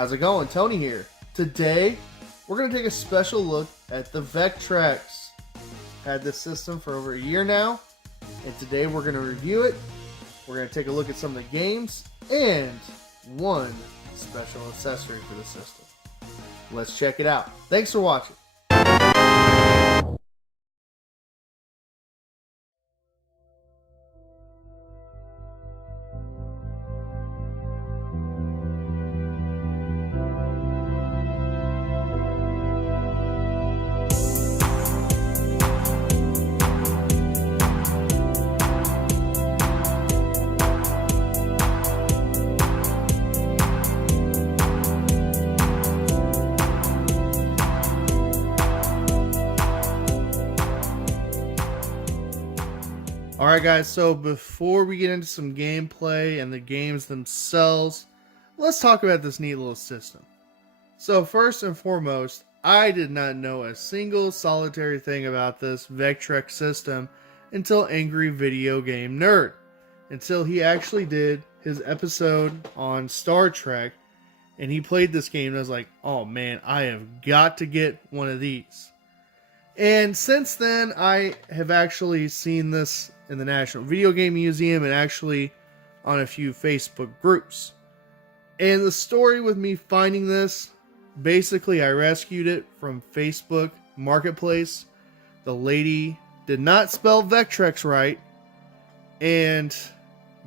How's it going? Tony here. Today, we're going to take a special look at the Vectrex. Had this system for over a year now, and today we're going to review it. We're going to take a look at some of the games and one special accessory for the system. Let's check it out. Thanks for watching. Alright guys, so before we get into some gameplay and the games themselves, let's talk about this neat little system. So first and foremost, I did not know a single solitary thing about this Vectrex system until Angry Video Game Nerd. Until he actually did his episode on Star Trek and he played this game and I was like, oh man, I have got to get one of these. And since then, I have actually seen this in the National Video Game Museum and actually on a few Facebook groups. And the story with me finding this, basically I rescued it from Facebook Marketplace. The lady did not spell Vectrex right. And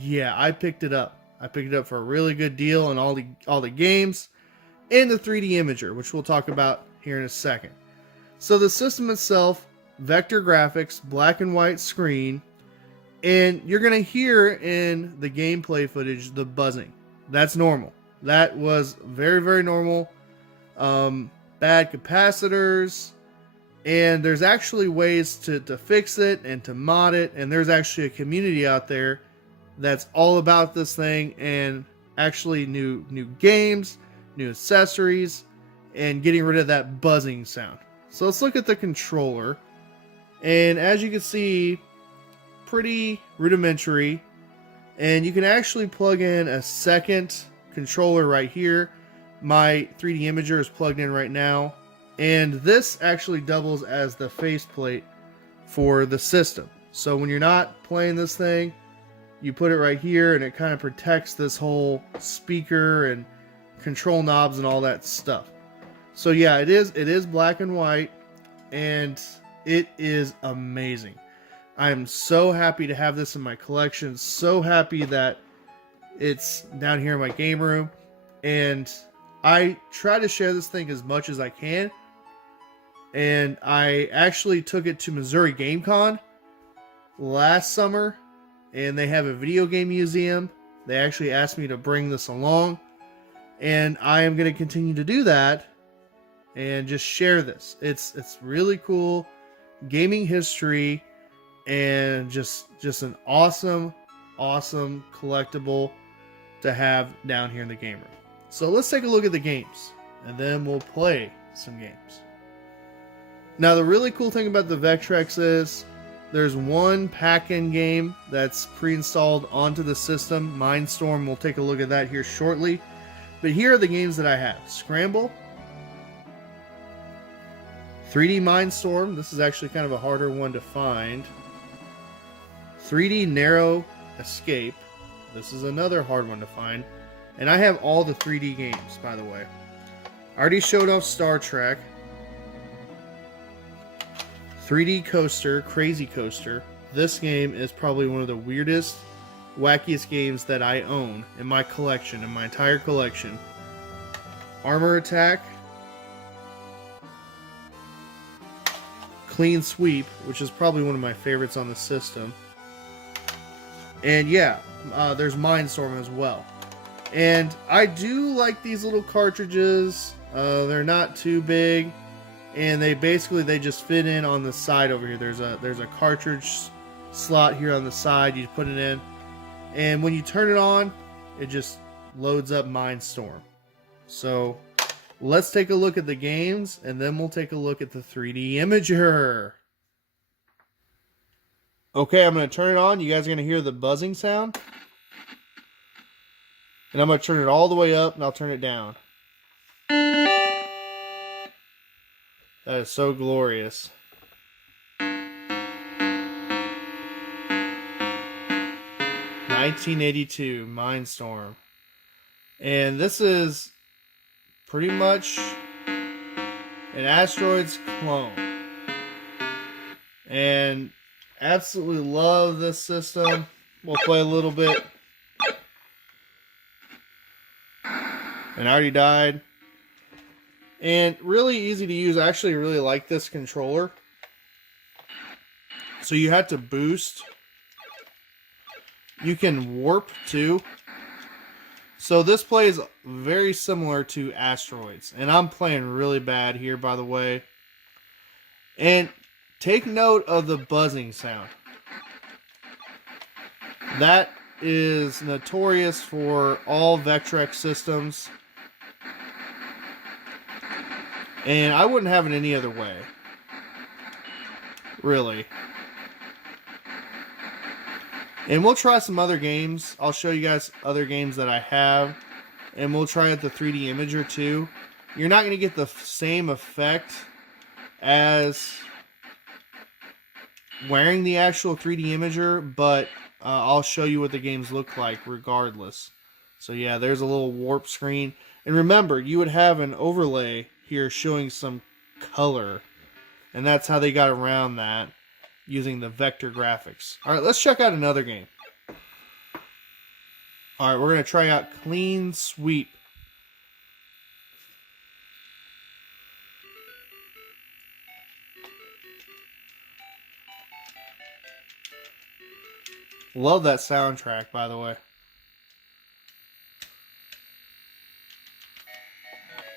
yeah, I picked it up. I picked it up for a really good deal on all the games and the 3D imager, which we'll talk about here in a second. So the system itself, vector graphics, black and white screen, and you're going to hear in the gameplay footage the buzzing. That's normal. That was very, very normal. Bad capacitors, and there's actually ways to fix it and to mod it, and there's actually a community out there that's all about this thing, and actually new games, new accessories, and getting rid of that buzzing sound. So let's look at the controller, and as you can see, pretty rudimentary, and you can actually plug in a second controller right here. My 3D imager is plugged in right now, and this actually doubles as the faceplate for the system. So when you're not playing this thing, you put it right here, and it kind of protects this whole speaker and control knobs and all that stuff. So yeah, it is black and white, and it is amazing. I am so happy to have this in my collection. So happy that it's down here in my game room, and I try to share this thing as much as I can. And I actually took it to Missouri Game Con last summer, and they have a video game museum. They actually asked me to bring this along, and I am going to continue to do that and just share this. It's really cool gaming history, and just an awesome collectible to have down here in the game room. So let's take a look at the games, and then we'll play some games. Now the really cool thing about the Vectrex is there's one pack-in game that's pre-installed onto the system, Mindstorm. We'll take a look at that here shortly. But here are the games that I have. Scramble, 3D Mindstorm, this is actually kind of a harder one to find. 3D Narrow Escape, this is another hard one to find. And I have all the 3D games, by the way. I already showed off Star Trek. 3D Coaster, Crazy Coaster. This game is probably one of the weirdest, wackiest games that I own in my collection, in my entire collection. Armor Attack. Clean Sweep, which is probably one of my favorites on the system. And yeah, there's Mindstorm as well. And I do like these little cartridges. They're not too big, and they just fit in on the side over here. There's a cartridge slot here on the side. You put it in, and when you turn it on, it just loads up Mindstorm. So let's take a look at the games, and then we'll take a look at the 3D imager. Okay, I'm going to turn it on. You guys are going to hear the buzzing sound. And I'm going to turn it all the way up, and I'll turn it down. That is so glorious. "1982 Mindstorm." And this is pretty much an Asteroids clone. And absolutely love this system. We'll play a little bit. And I already died. And really easy to use. I actually really like this controller. So you have to boost. You can warp too. So this plays very similar to Asteroids. And I'm playing really bad here, by the way. And take note of the buzzing sound. That is notorious for all Vectrex systems. And I wouldn't have it any other way. Really. And we'll try some other games. I'll show you guys other games that I have. And we'll try out the 3D Imager too. You're not going to get the same effect as wearing the actual 3D Imager, but I'll show you what the games look like regardless. So yeah, there's a little warp screen. And remember, you would have an overlay here showing some color. And that's how they got around that, using the vector graphics. Alright, let's check out another game. Alright, we're going to try out Clean Sweep. Love that soundtrack, by the way.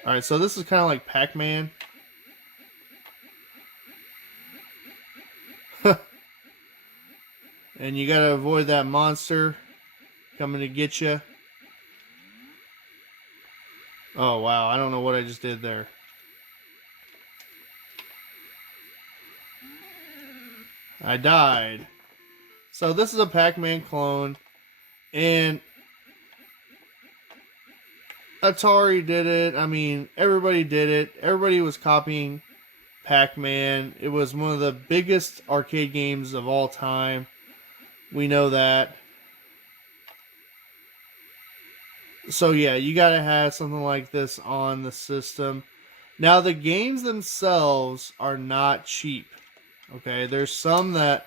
Alright, so this is kind of like Pac-Man. And you gotta avoid that monster coming to get you. Oh, wow. I don't know what I just did there. I died. So this is a Pac-Man clone. And Atari did it. I mean, everybody did it. Everybody was copying Pac-Man. It was one of the biggest arcade games of all time. We know that. So yeah, you gotta have something like this on the system. Now the games themselves are not cheap. Okay, there's some that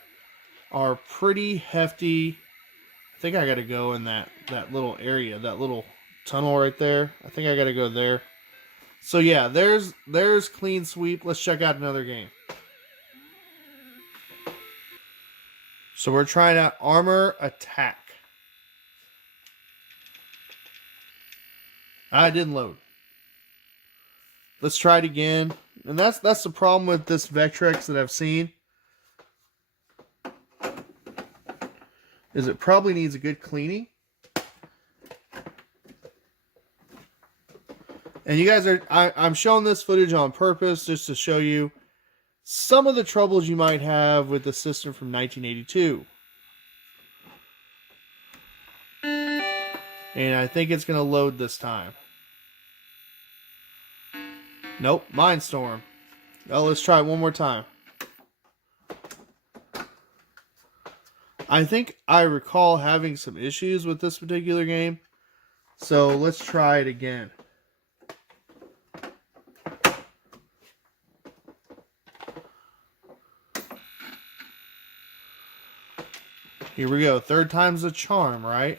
are pretty hefty. I think I gotta go in that little area, that little tunnel right there. I think I gotta go there. So yeah, there's Clean Sweep. Let's check out another game. So we're trying out Armor Attack. I didn't load. Let's try it again. And that's the problem with this Vectrex that I've seen. Is it probably needs a good cleaning. And you guys are, I'm showing this footage on purpose just to show you some of the troubles you might have with the system from 1982. And I think it's going to load this time. Nope, Mindstorm. Well, let's try it one more time. I think I recall having some issues with this particular game. So let's try it again. Here we go. Third time's a charm, right?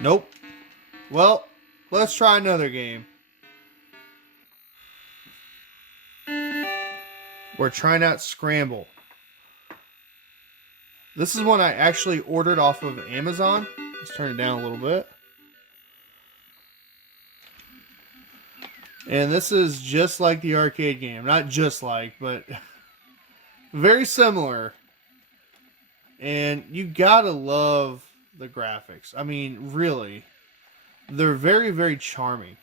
Nope. Well, let's try another game. We're trying out Scramble. This is one I actually ordered off of Amazon. Let's turn it down a little bit. And this is just like the arcade game. Not just like, but very similar. And you gotta love the graphics. I mean, really. They're very, very charming.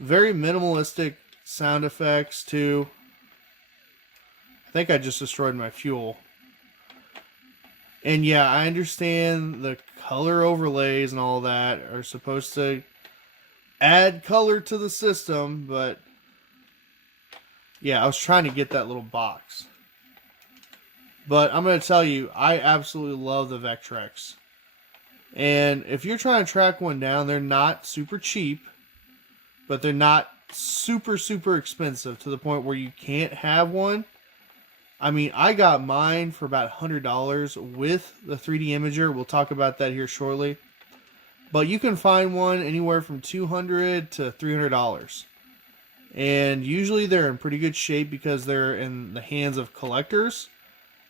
Very minimalistic sound effects, too. I think I just destroyed my fuel. And yeah, I understand the color overlays and all that are supposed to add color to the system, but yeah, I was trying to get that little box. But I'm going to tell you, I absolutely love the Vectrex. And if you're trying to track one down, they're not super cheap, but they're not super, super expensive to the point where you can't have one. I mean, I got mine for about $100 with the 3D imager. We'll talk about that here shortly. But you can find one anywhere from $200 to $300. And usually they're in pretty good shape because they're in the hands of collectors.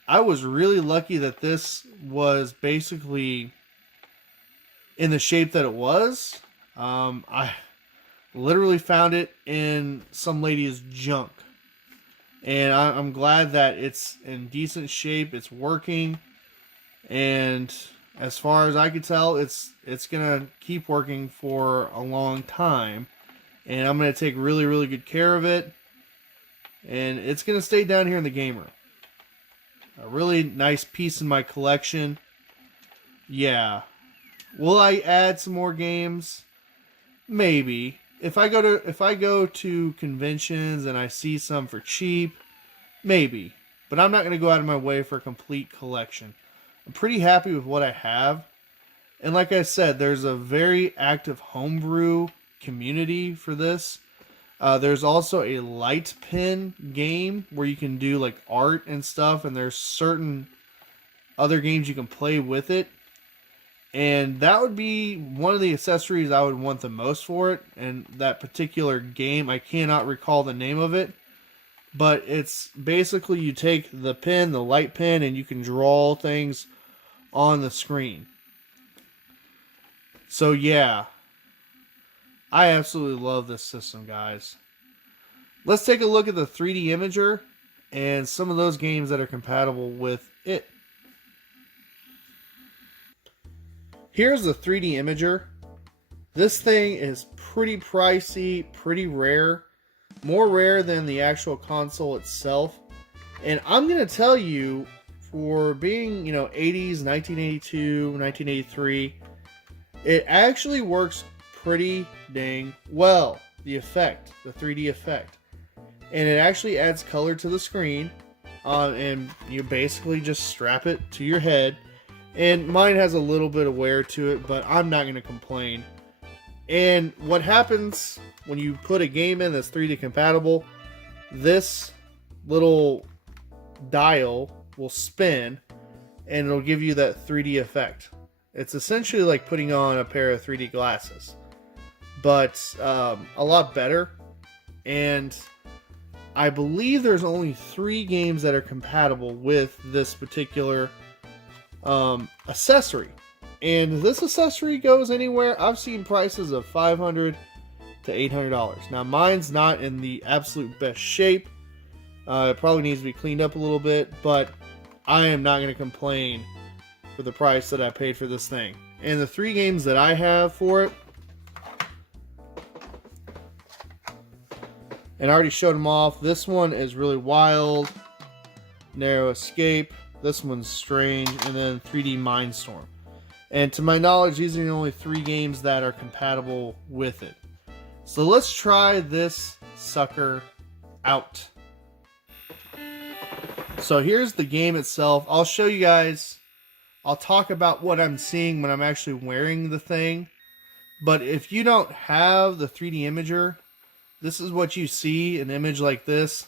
I was really lucky that this was basically in the shape that it was. I literally found it in some lady's junk. And I'm glad that it's in decent shape. It's working. And as far as I can tell, it's going to keep working for a long time. And I'm going to take really, really good care of it. And it's going to stay down here in the game room. A really nice piece in my collection. Yeah. Will I add some more games? Maybe. If I go to conventions and I see some for cheap, maybe. But I'm not going to go out of my way for a complete collection. I'm pretty happy with what I have. And like I said, there's a very active homebrew community for this. There's also a light pen game where you can do like art and stuff, and there's certain other games you can play with it. And that would be one of the accessories I would want the most for it. And that particular game, I cannot recall the name of it. But it's basically you take the pen, the light pen, and you can draw things on the screen. So yeah, I absolutely love this system, guys. Let's take a look at the 3D imager and some of those games that are compatible with it. Here's the 3D imager. This thing is pretty pricey, pretty rare. More rare than the actual console itself. And I'm going to tell you, for being, 80s, 1982, 1983, it actually works pretty dang well. The effect, the 3D effect. And it actually adds color to the screen. And you basically just strap it to your head. And mine has a little bit of wear to it, but I'm not going to complain. And what happens when you put a game in that's 3D compatible, this little dial will spin and it'll give you that 3D effect. It's essentially like putting on a pair of 3D glasses, but a lot better. And I believe there's only 3 games that are compatible with this particular accessory. And this accessory goes anywhere. I've seen prices of $500 to $800. Now mine's not in the absolute best shape. It probably needs to be cleaned up a little bit, but I am not going to complain for the price that I paid for this thing. And the 3 games that I have for it, and I already showed them off. This one is really wild. Narrow Escape. This one's Strange. And then 3D Mindstorm. And to my knowledge, these are the only 3 games that are compatible with it. So let's try this sucker out. So here's the game itself. I'll show you guys. I'll talk about what I'm seeing when I'm actually wearing the thing. But if you don't have the 3D imager, this is what you see, an image like this.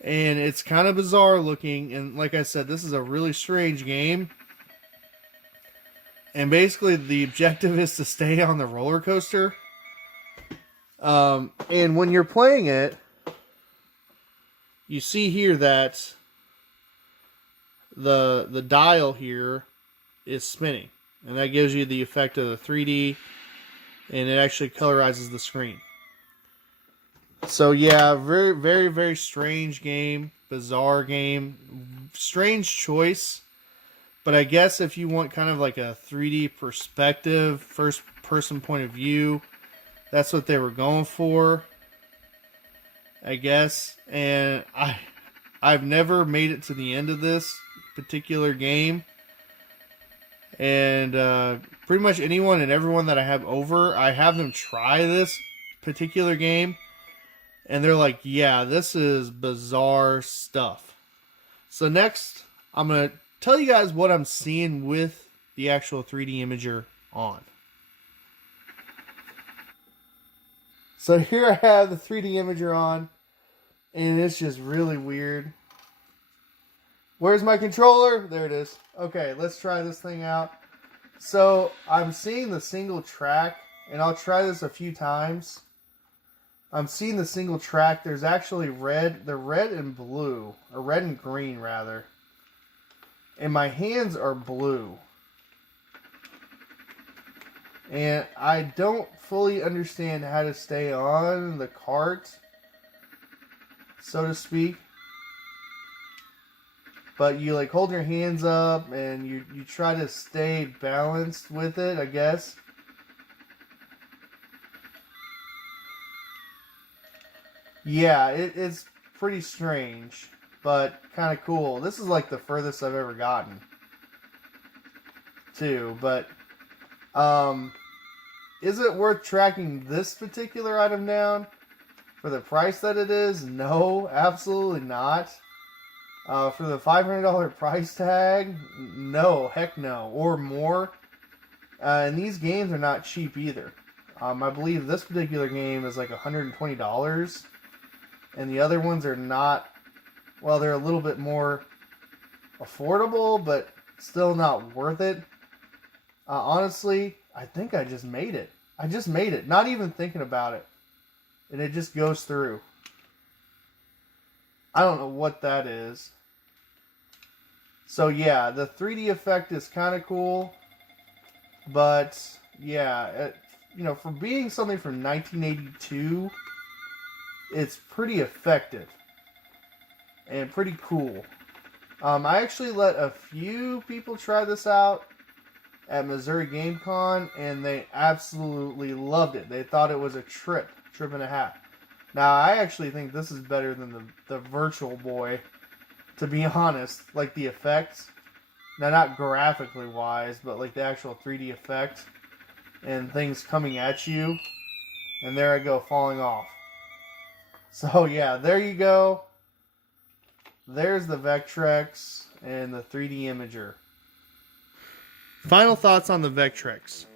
And it's kind of bizarre looking. And like I said, this is a really strange game. And basically the objective is to stay on the roller coaster. And when you're playing it, you see here that the dial here is spinning. And that gives you the effect of the 3D. And it actually colorizes the screen. So yeah, very, very, very strange game. Bizarre game. Strange choice. But I guess if you want kind of like a 3D perspective, first person point of view, that's what they were going for, I guess. And I've never made it to the end of this particular game. And pretty much anyone and everyone that I have over, I have them try this particular game. And they're like, yeah, this is bizarre stuff. So next, I'm going to tell you guys what I'm seeing with the actual 3D imager on. So here I have the 3D imager on, and it's just really weird. Where's my controller? There it is. Okay, let's try this thing out. So I'm seeing the single track, and I'll try this a few times. I'm seeing the single track. There's actually red. They're red and blue, or red and green rather. And my hands are blue. And I don't fully understand how to stay on the cart, so to speak. But you like hold your hands up and you try to stay balanced with it, I guess. Yeah, it's pretty strange, but kind of cool. This is like the furthest I've ever gotten, too. But, is it worth tracking this particular item down for the price that it is? No, absolutely not. For the $500 price tag, no, heck no, or more. And these games are not cheap either. I believe this particular game is like $120. And the other ones are not, well, they're a little bit more affordable, but still not worth it. Honestly, I think I just made it. I just made it, not even thinking about it. And it just goes through. I don't know what that is. So yeah, the 3D effect is kind of cool. But yeah, you know, for being something from 1982... it's pretty effective and pretty cool. I actually let a few people try this out at Missouri Game Con, and they absolutely loved it. They thought it was a trip and a half. Now, I actually think this is better than the Virtual Boy, to be honest. Like the effects. Now, not graphically wise, but like the actual 3D effect and things coming at you. And there I go, falling off. So yeah, there you go. There's the Vectrex and the 3D imager. Final thoughts on the Vectrex.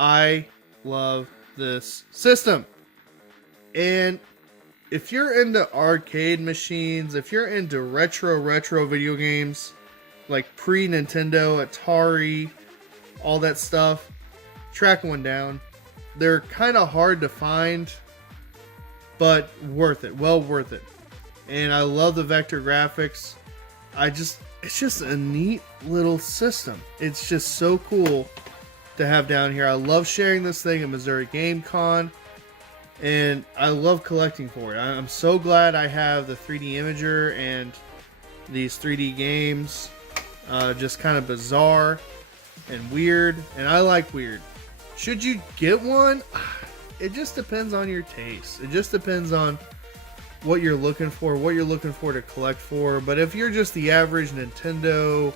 I love this system. And if you're into arcade machines, if you're into retro video games, like pre-Nintendo, Atari, all that stuff, track one down. They're kind of hard to find, but worth it, well worth it. And I love the vector graphics. It's just a neat little system. It's just so cool to have down here. I love sharing this thing at Missouri Game Con, and I love collecting for it. I'm so glad I have the 3D imager and these 3D games. Just kind of bizarre and weird, and I like weird. Should you get one? It just depends on your taste. It just depends on what you're looking for to collect for. But if you're just the average Nintendo,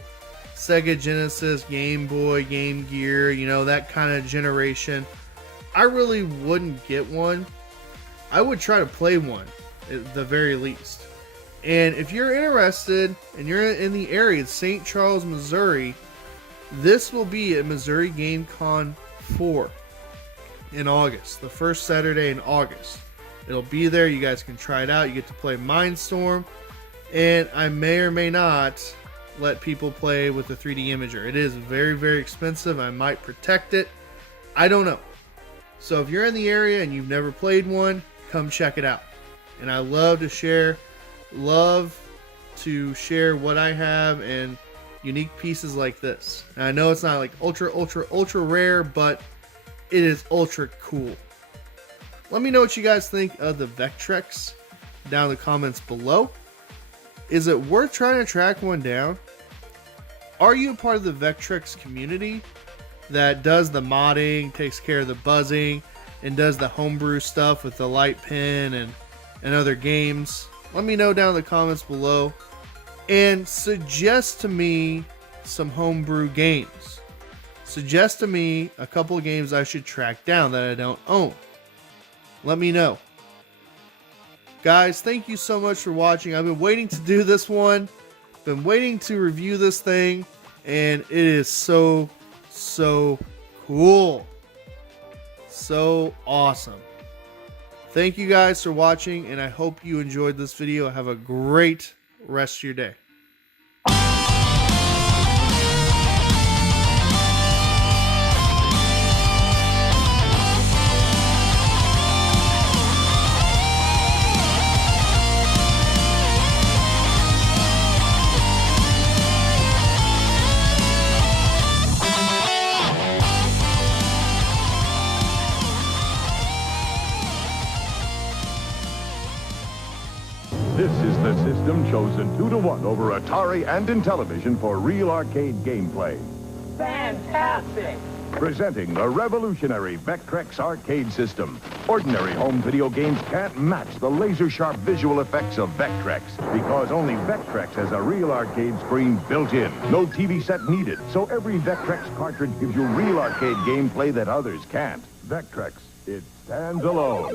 Sega Genesis, Game Boy, Game Gear, you know, that kind of generation, I really wouldn't get one. I would try to play one at the very least. And if you're interested and you're in the area, St. Charles, Missouri, this will be at Missouri Game Con 4 in August, the first Saturday in August. It'll be there. You guys can try it out. You get to play Mindstorm, and I may or may not let people play with the 3D imager. It is very, very expensive. I might protect it. I don't know. So if you're in the area and you've never played one, come check it out. And I love to share what I have and unique pieces like this. And I know it's not like ultra rare, but it is ultra cool. Let me know what you guys think of the Vectrex down in the comments below. Is it worth trying to track one down? Are you a part of the Vectrex community that does the modding, takes care of the buzzing, and does the homebrew stuff with the light pen and other games? Let me know down in the comments below. And suggest to me some homebrew games. Suggest to me a couple of games I should track down that I don't own. Let me know. Guys, thank you so much for watching. I've been waiting to do this one. Been waiting to review this thing, and it is so cool. So awesome. Thank you guys for watching, and I hope you enjoyed this video. Have a great rest of your day. This is the system chosen 2-to-1 over Atari and Intellivision for real arcade gameplay. Fantastic! Presenting the revolutionary Vectrex arcade system. Ordinary home video games can't match the laser-sharp visual effects of Vectrex because only Vectrex has a real arcade screen built in. No TV set needed, so every Vectrex cartridge gives you real arcade gameplay that others can't. Vectrex, it stands alone.